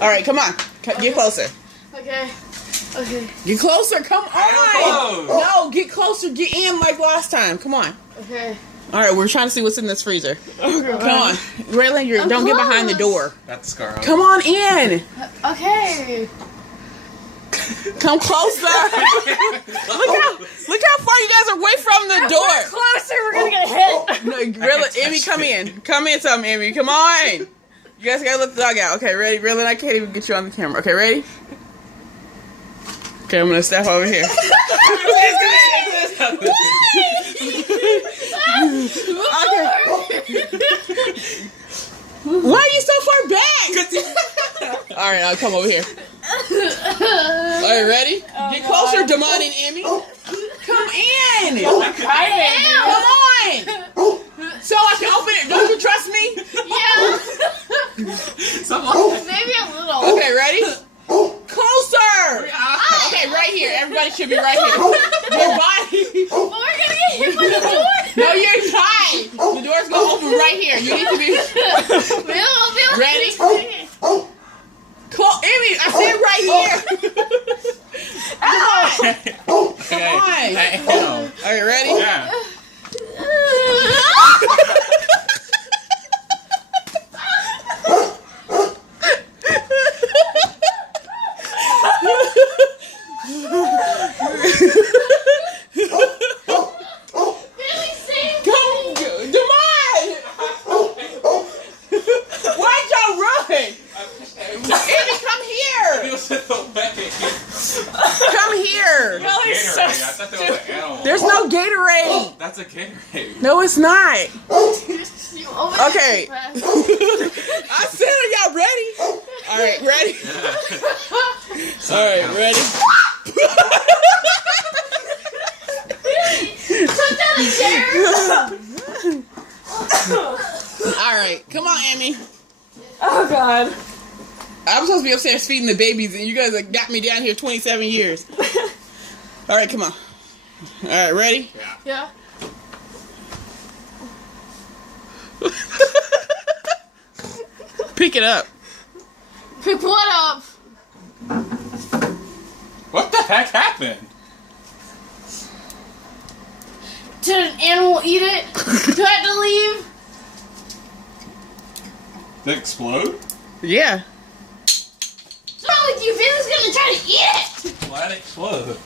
All right, come on. Get closer. Okay. Okay. Get closer. Come on. No, get closer. Get in like last time. Come on. Okay. All right, we're trying to see what's in this freezer. Come on. Raylan, don't get behind the door. That's Scar. Come on in. Okay. Come closer. look how far you guys are away from the door. Closer, we're gonna get hit. No, Raylan, Emmy, come in. Come in, something, Emmy. Come on. You guys gotta let the dog out. Okay, ready? Raylan, I can't even get you on the camera. Okay, ready? Okay, I'm gonna step over here. Okay. Why are you so far back? All right, I'll come over here. All right, ready? Get closer, Damon and Emmy. Come in. Come on. So I can open it. Don't you trust me? Yeah. Maybe a little. Okay, ready? Closer. Okay, right here. Everybody should be right here. Your body. But we're gonna get hit by the door. No, you're tied. The door's gonna open right here. You need to be ready. Emmy, I said right here. Come on. Are you ready? Yeah. Come here. There's no Gatorade. That's a Gatorade. No, it's not. Okay. I said, are y'all ready? All right, ready? All right, ready? Put down the chair. All right, come on, Emmy. Oh God. I'm supposed to be upstairs feeding the babies, and you guys have got me down here 27 years. All right, come on. All right, ready? Yeah. Pick it up. Pick what up? What the heck happened? Did an animal eat it? Do I have to leave? Did it explode? Yeah. What's wrong with you? Vin's gonna try to eat it! Let it explode.